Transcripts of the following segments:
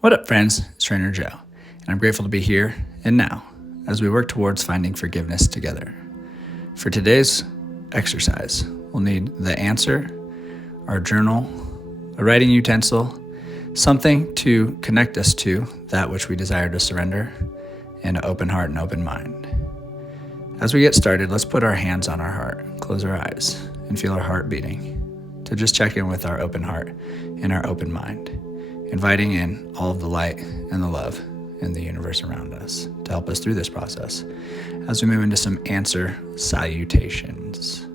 What up, friends? It's Trainer Joe, and I'm grateful to be here and now as we work towards finding forgiveness together. For today's exercise, we'll need the answer, our journal, a writing utensil, something to connect us to that which we desire to surrender, and an open heart and open mind. As we get started, let's put our hands on our heart, close our eyes, and feel our heart beating to just check in with our open heart and our open mind, inviting in all of the light and the love in the universe around us to help us through this process. As we move into some answer salutations,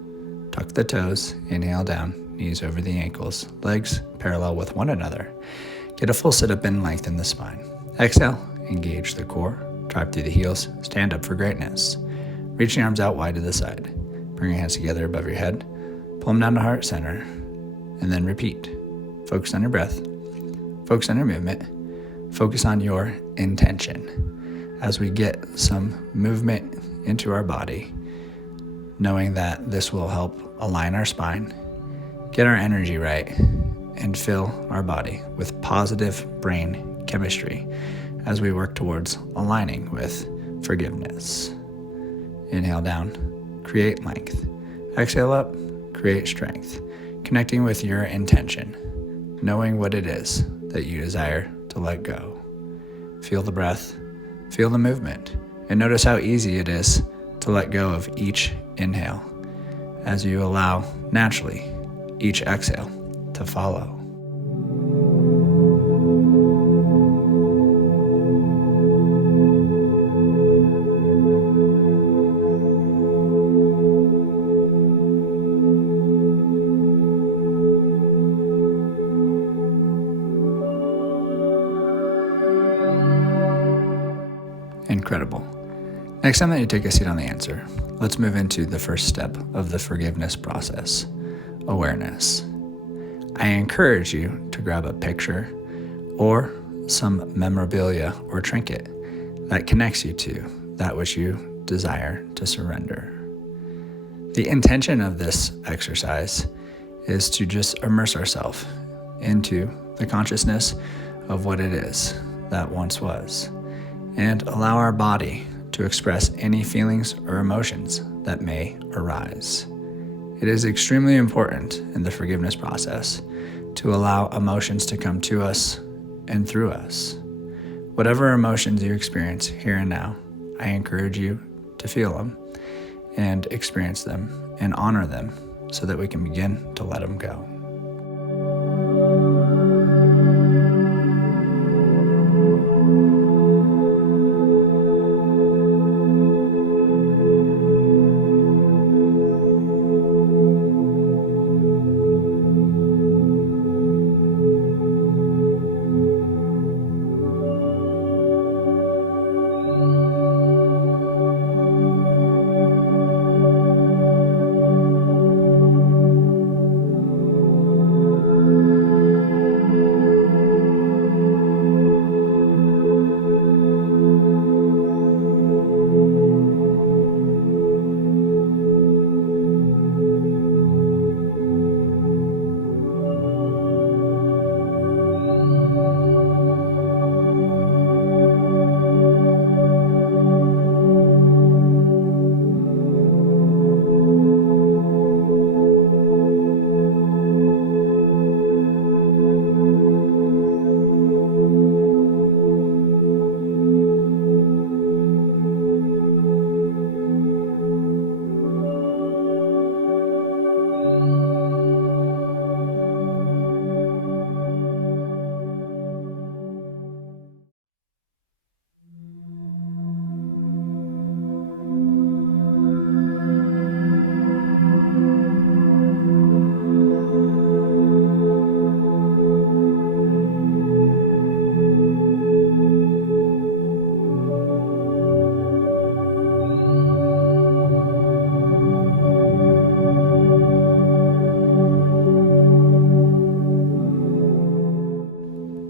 tuck the toes, inhale down, knees over the ankles, legs parallel with one another. Get a full sit-up and lengthen the spine. Exhale, engage the core, drive through the heels, stand up for greatness. Reach your arms out wide to the side. Bring your hands together above your head, pull them down to heart center, and then repeat. Focus on your breath. Focus on your movement. Focus on your intention as we get some movement into our body, knowing that this will help align our spine, get our energy right, and fill our body with positive brain chemistry as we work towards aligning with forgiveness. Inhale down, create length. Exhale up, create strength, connecting with your intention, knowing what it is that you desire to let go. Feel the breath, feel the movement, and notice how easy it is to let go of each inhale as you allow naturally each exhale to follow. Incredible. Next time that you take a seat on the answer, let's move into the first step of the forgiveness process, awareness. I encourage you to grab a picture or some memorabilia or trinket that connects you to that which you desire to surrender. The intention of this exercise is to just immerse ourselves into the consciousness of what it is that once was, and allow our body to express any feelings or emotions that may arise. It is extremely important in the forgiveness process to allow emotions to come to us and through us. Whatever emotions you experience here and now, I encourage you to feel them and experience them and honor them so that we can begin to let them go.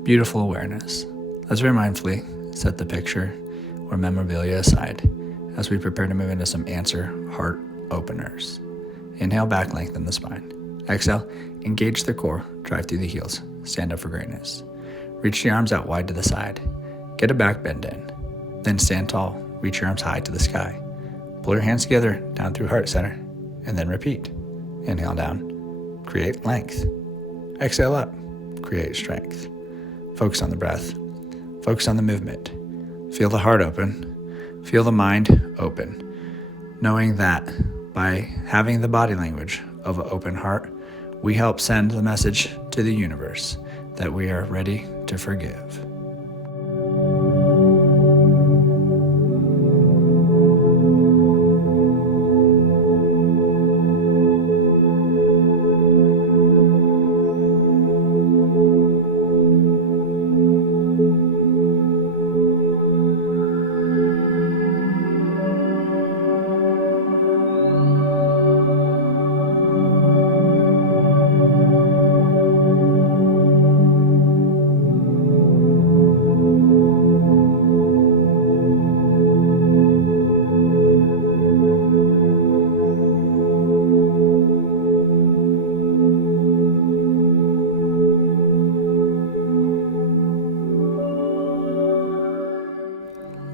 Beautiful awareness. Let's very mindfully set the picture or memorabilia aside as we prepare to move into some answer heart openers. Inhale, back, lengthen the spine. Exhale, engage the core, drive through the heels, stand up for greatness. Reach your arms out wide to the side. Get a back bend in. Then stand tall. Reach your arms high to the sky. Pull your hands together down through heart center, and then repeat. Inhale down. Create length. Exhale up. Create strength. Focus on the breath. Focus on the movement. Feel the heart open. Feel the mind open. Knowing that by having the body language of an open heart, we help send the message to the universe that we are ready to forgive.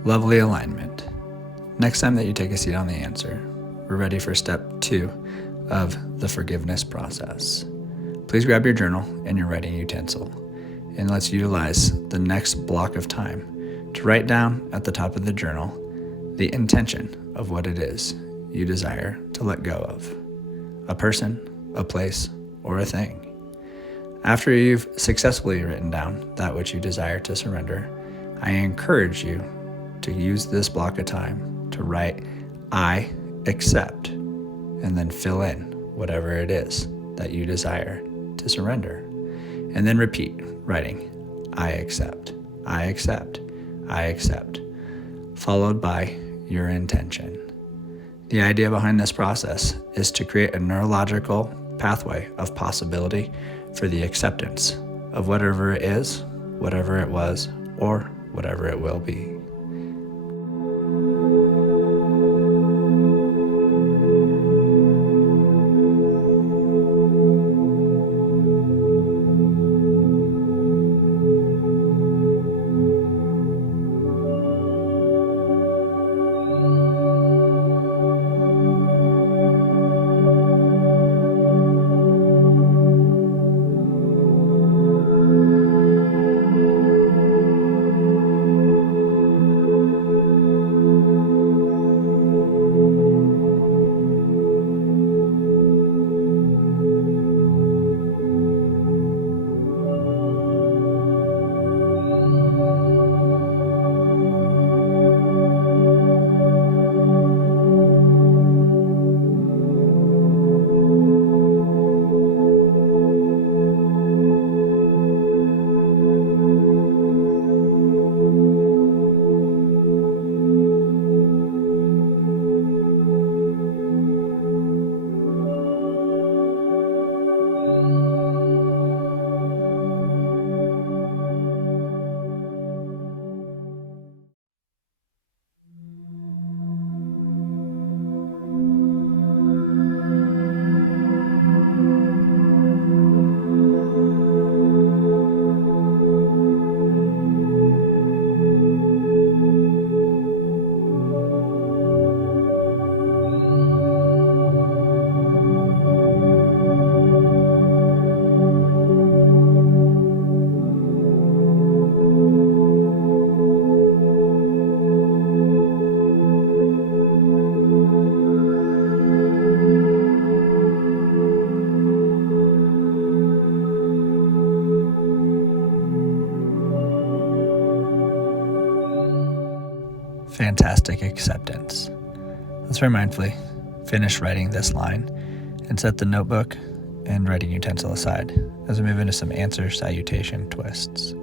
Lovely alignment. Next time that you take a seat on the answer, we're ready for step 2 of the forgiveness process. Please grab your journal and your writing utensil, and let's utilize the next block of time to write down at the top of the journal the intention of what it is you desire to let go of. A person, a place, or a thing. After you've successfully written down that which you desire to surrender, I encourage you to use this block of time to write, I accept, and then fill in whatever it is that you desire to surrender. And then repeat, writing, I accept, I accept, I accept, followed by your intention. The idea behind this process is to create a neurological pathway of possibility for the acceptance of whatever it is, whatever it was, or whatever it will be. Fantastic acceptance. Let's very mindfully finish writing this line and set the notebook and writing utensil aside as we move into some answer salutation twists.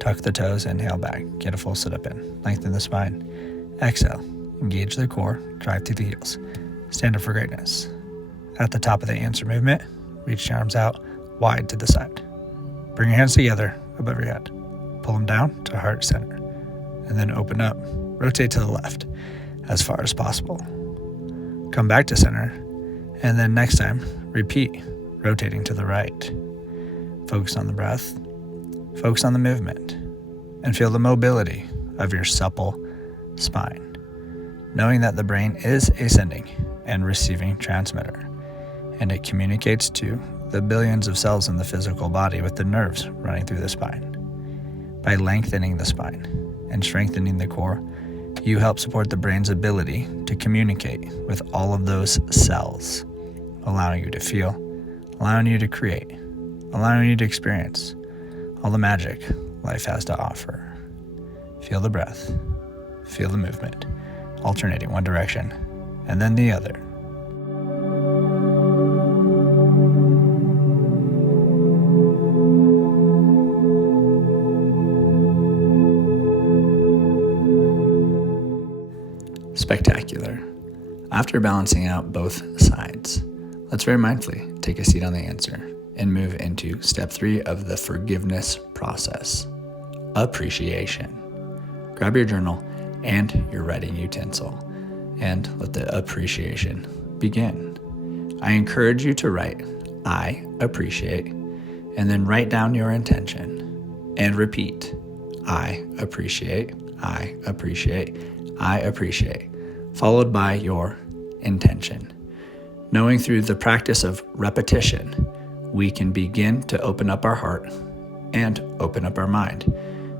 Tuck the toes, inhale back, get a full sit-up in, lengthen the spine. Exhale, engage the core, drive through the heels. Stand up for greatness. At the top of the answer movement, reach your arms out wide to the side. Bring your hands together above your head. Pull them down to heart center, and then open up. Rotate to the left as far as possible. Come back to center, and then next time, repeat, rotating to the right. Focus on the breath. Focus on the movement and feel the mobility of your supple spine, knowing that the brain is a sending and receiving transmitter, and it communicates to the billions of cells in the physical body with the nerves running through the spine. By lengthening the spine and strengthening the core, you help support the brain's ability to communicate with all of those cells, allowing you to feel, allowing you to create, allowing you to experience all the magic life has to offer. Feel the breath, feel the movement, alternating one direction and then the other. Spectacular. After balancing out both sides, let's very mindfully take a seat on the answer and move into step 3 of the forgiveness process, appreciation. Grab your journal and your writing utensil and let the appreciation begin. I encourage you to write, I appreciate, and then write down your intention and repeat, I appreciate, I appreciate, I appreciate, followed by your intention. Knowing through the practice of repetition, we can begin to open up our heart and open up our mind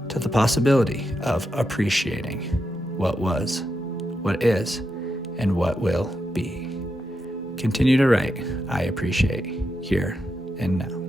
to the possibility of appreciating what was, what is, and what will be. Continue to write, I appreciate, here and now.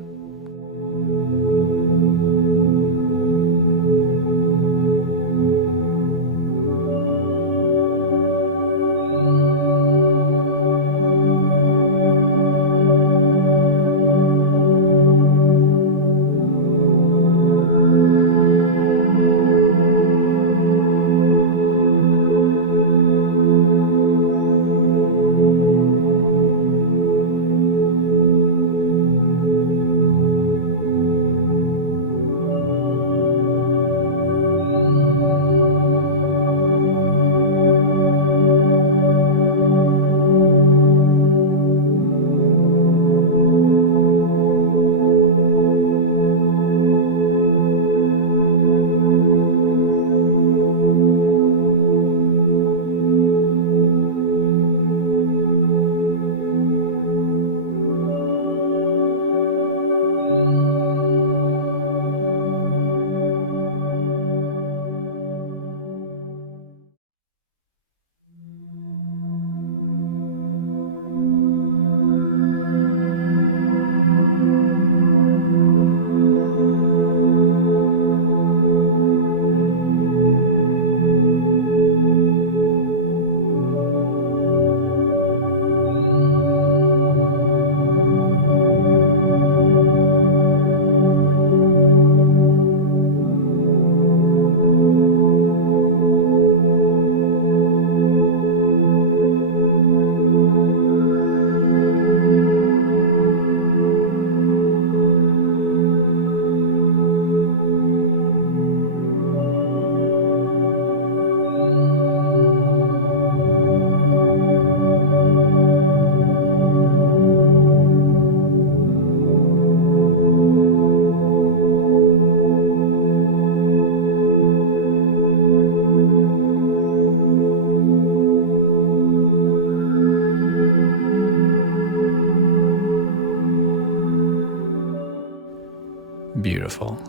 Beautiful.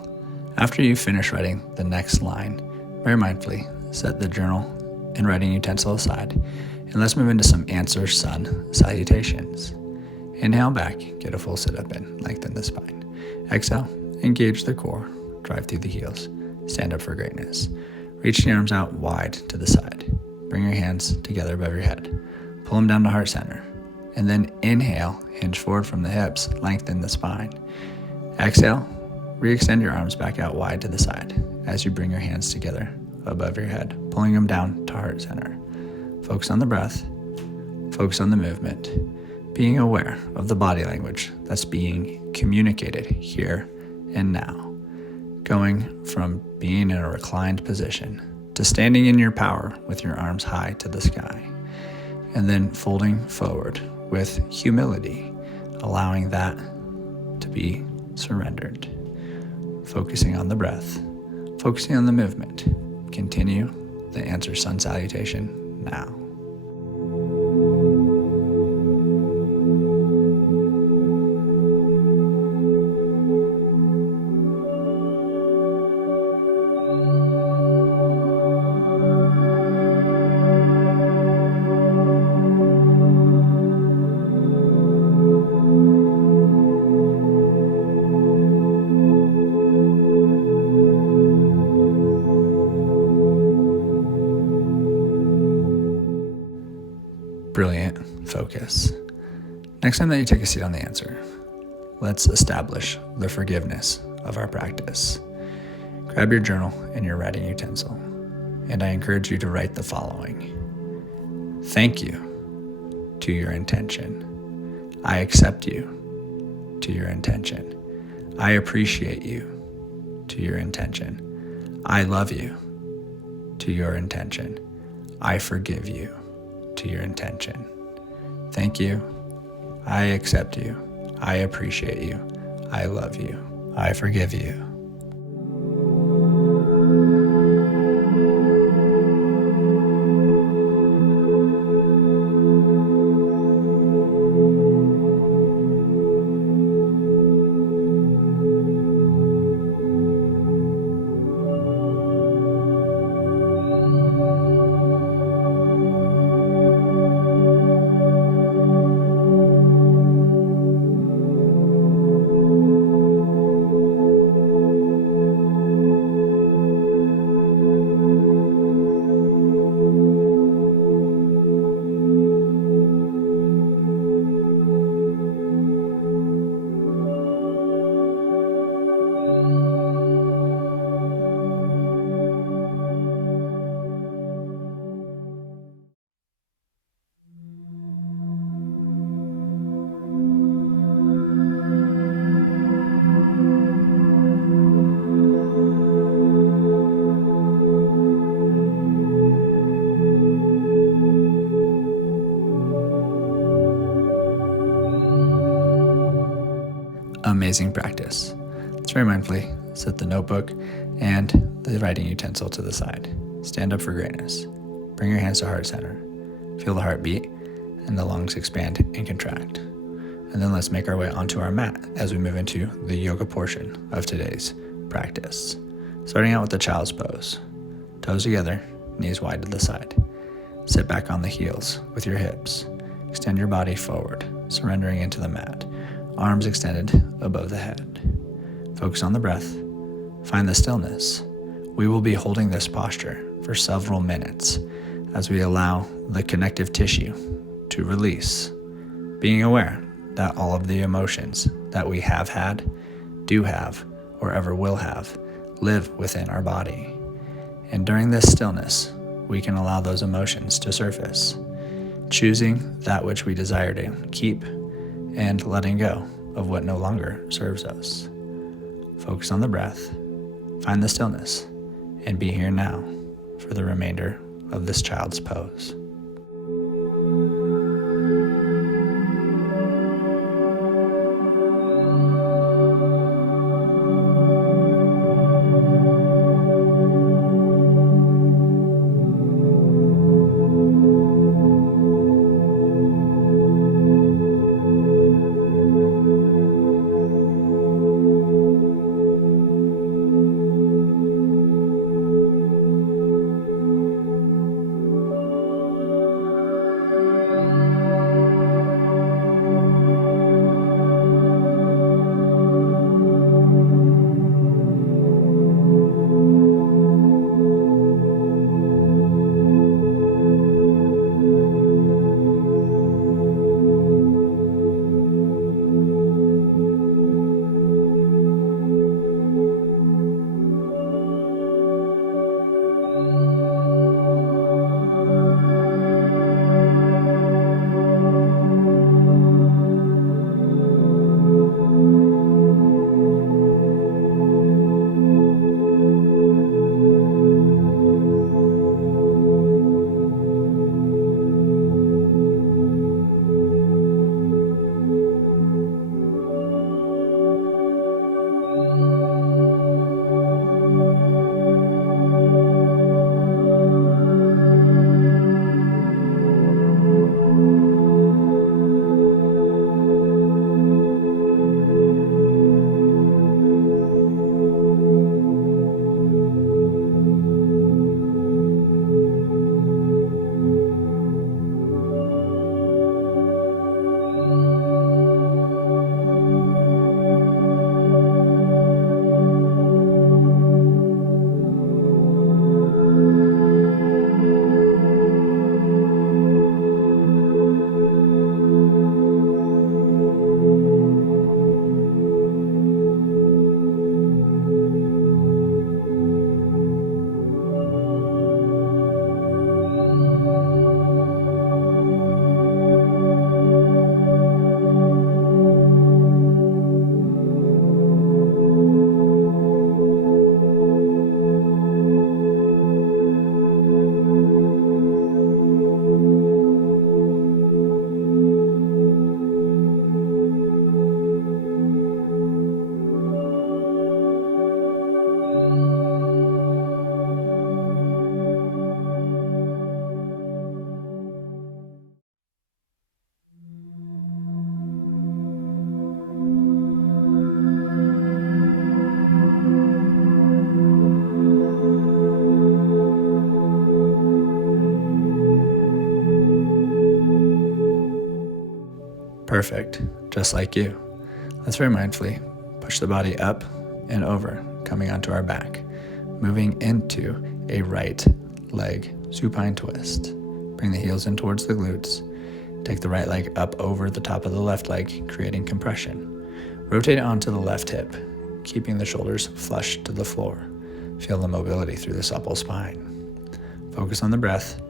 After you finish writing the next line, very mindfully set the journal and writing utensil aside, and let's move into some answer sun salutations. Inhale back, get a full sit up and lengthen the spine. Exhale, engage the core, drive through the heels, stand up for greatness. Reach the arms out wide to the side. Bring your hands together above your head. Pull them down to heart center. And then inhale, hinge forward from the hips, lengthen the spine. Exhale, re-extend your arms back out wide to the side as you bring your hands together above your head, pulling them down to heart center. Focus on the breath, focus on the movement, being aware of the body language that's being communicated here and now. Going from being in a reclined position to standing in your power with your arms high to the sky, and then folding forward with humility, allowing that to be surrendered. focusing on the breath, focusing on the movement. Continue the answer sun salutation now. Brilliant focus. Next time that you take a seat on the answer, let's establish the forgiveness of our practice. Grab your journal and your writing utensil, and I encourage you to write the following. Thank you to your intention. I accept you to your intention. I appreciate you to your intention. I love you to your intention. I forgive you to your intention. Thank you. I accept you. I appreciate you. I love you. I forgive you. Amazing practice. Let's very mindfully set the notebook and the writing utensil to the side. Stand up for greatness. Bring your hands to heart center. Feel the heart beat and the lungs expand and contract. And then let's make our way onto our mat as we move into the yoga portion of today's practice. Starting out with the child's pose. Toes together, knees wide to the side. Sit back on the heels with your hips. Extend your body forward, surrendering into the mat. Arms extended above the head. Focus on the breath. Find the stillness. We will be holding this posture for several minutes as we allow the connective tissue to release, being aware that all of the emotions that we have had, do have, or ever will have live within our body. And during this stillness, we can allow those emotions to surface, choosing that which we desire to keep and letting go of what no longer serves us. Focus on the breath, find the stillness, and be here now for the remainder of this child's pose. Perfect, just like you. Let's very mindfully push the body up and over, coming onto our back, moving into a right leg supine twist. Bring the heels in towards the glutes. Take the right leg up over the top of the left leg, creating compression. Rotate onto the left hip, keeping the shoulders flush to the floor. Feel the mobility through the supple spine. Focus on the breath,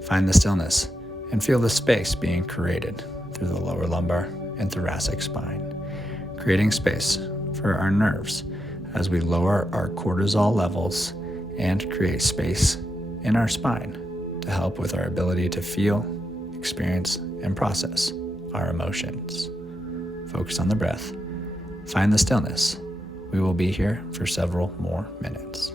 find the stillness, and feel the space being created through the lower lumbar and thoracic spine, creating space for our nerves as we lower our cortisol levels and create space in our spine to help with our ability to feel, experience, and process our emotions. Focus on the breath. Find the stillness. We will be here for several more minutes.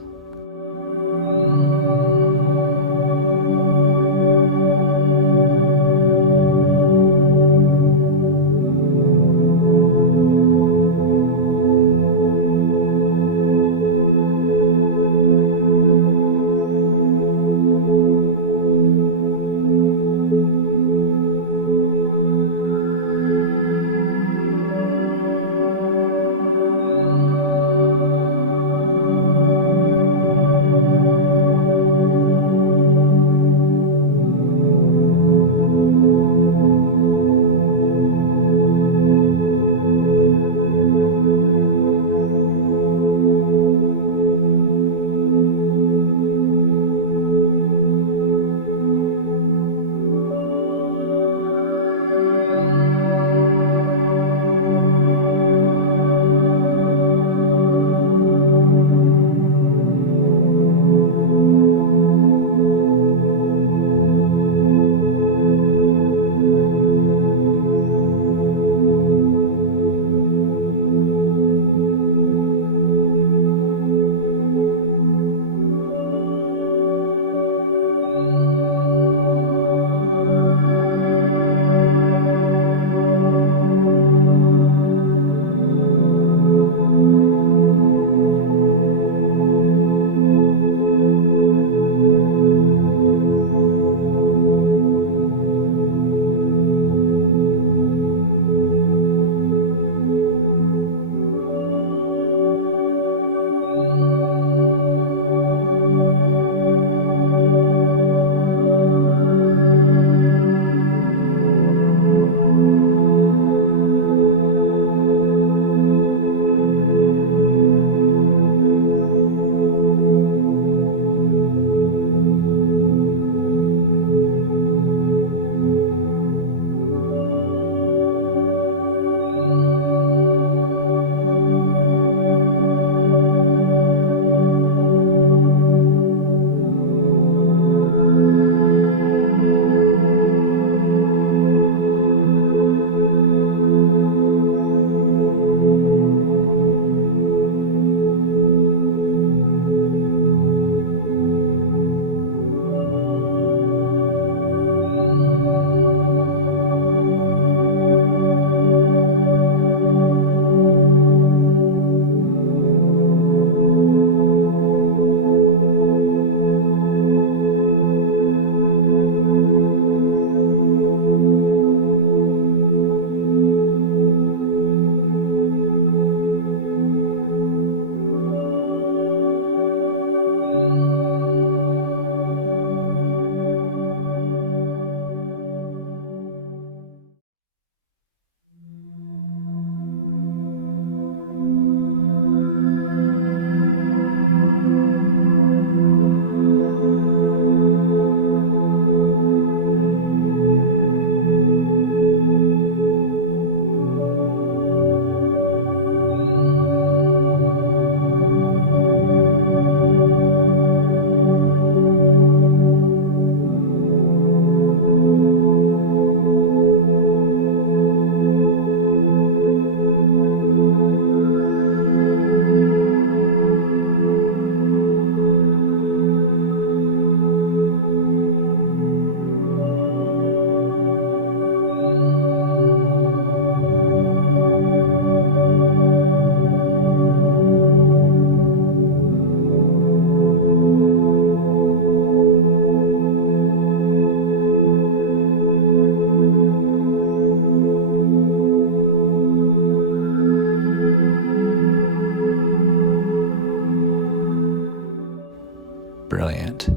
Brilliant.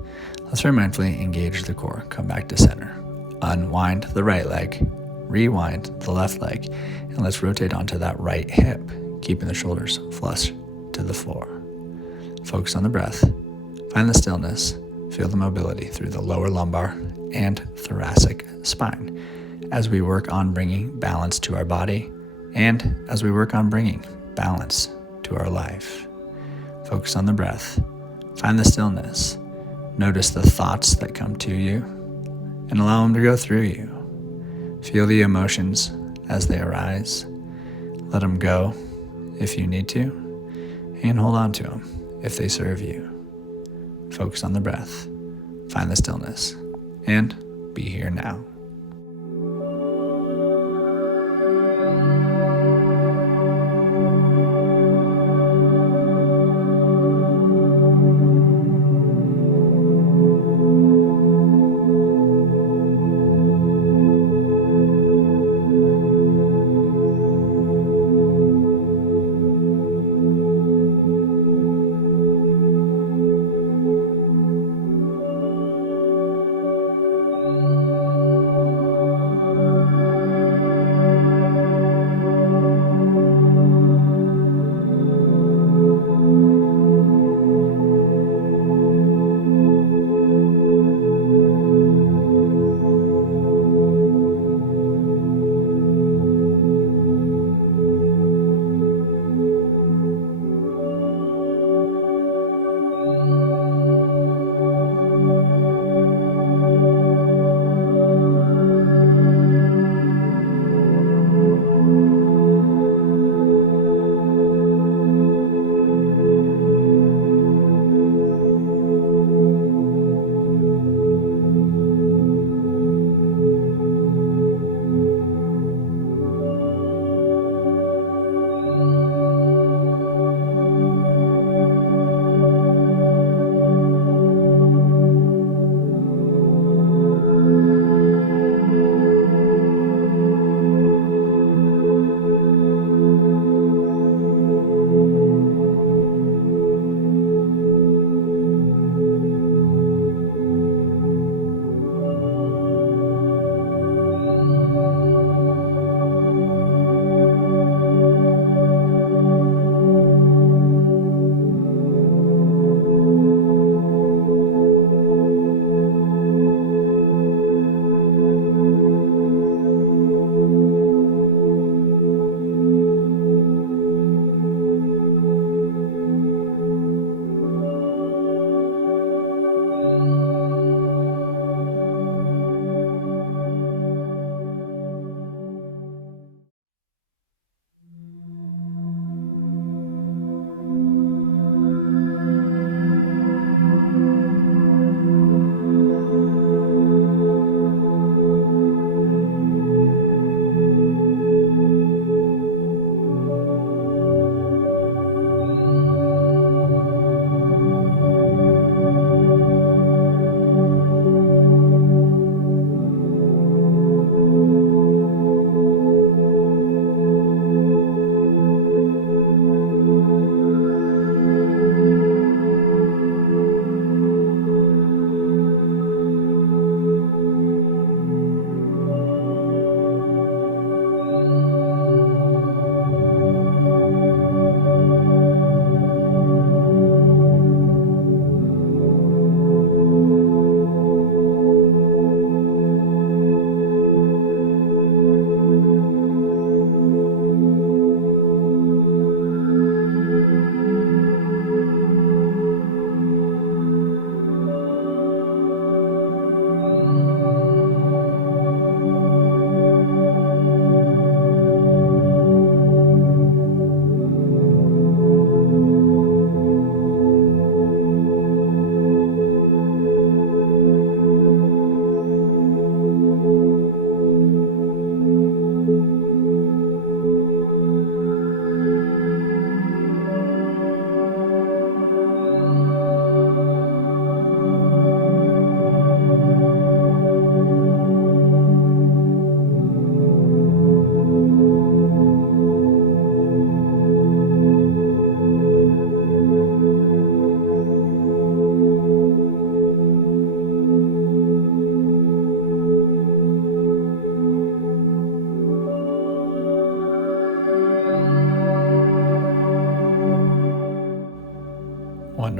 Let's very mindfully engage the core. Come back to center. Unwind the right leg. Rewind the left leg. And let's rotate onto that right hip, keeping the shoulders flush to the floor. Focus on the breath. Find the stillness. Feel the mobility through the lower lumbar and thoracic spine as we work on bringing balance to our body and as we work on bringing balance to our life. Focus on the breath. Find the stillness. Notice the thoughts that come to you and allow them to go through you. Feel the emotions as they arise. Let them go if you need to, and hold on to them if they serve you. Focus on the breath. Find the stillness, and be here now.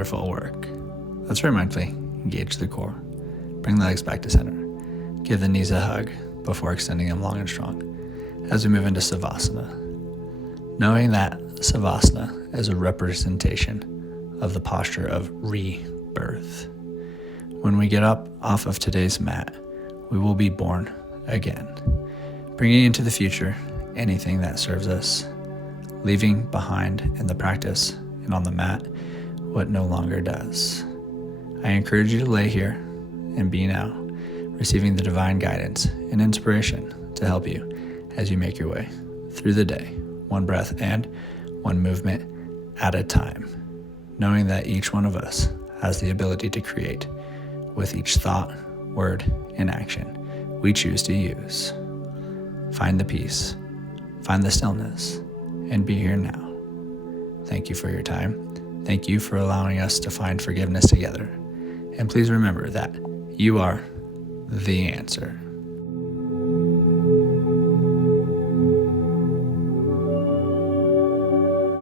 wonderful work. Let's very mindfully engage the core. Bring the legs back to center. Give the knees a hug before extending them long and strong as we move into Savasana. Knowing that Savasana is a representation of the posture of rebirth. When we get up off of today's mat, we will be born again, bringing into the future anything that serves us, leaving behind in the practice and on the mat what no longer does. I encourage you to lay here and be now, receiving the divine guidance and inspiration to help you as you make your way through the day, one breath and one movement at a time, knowing that each one of us has the ability to create with each thought, word, and action we choose to use. Find the peace, find the stillness, and be here now. Thank you for your time. Thank you for allowing us to find forgiveness together. And please remember that you are the answer.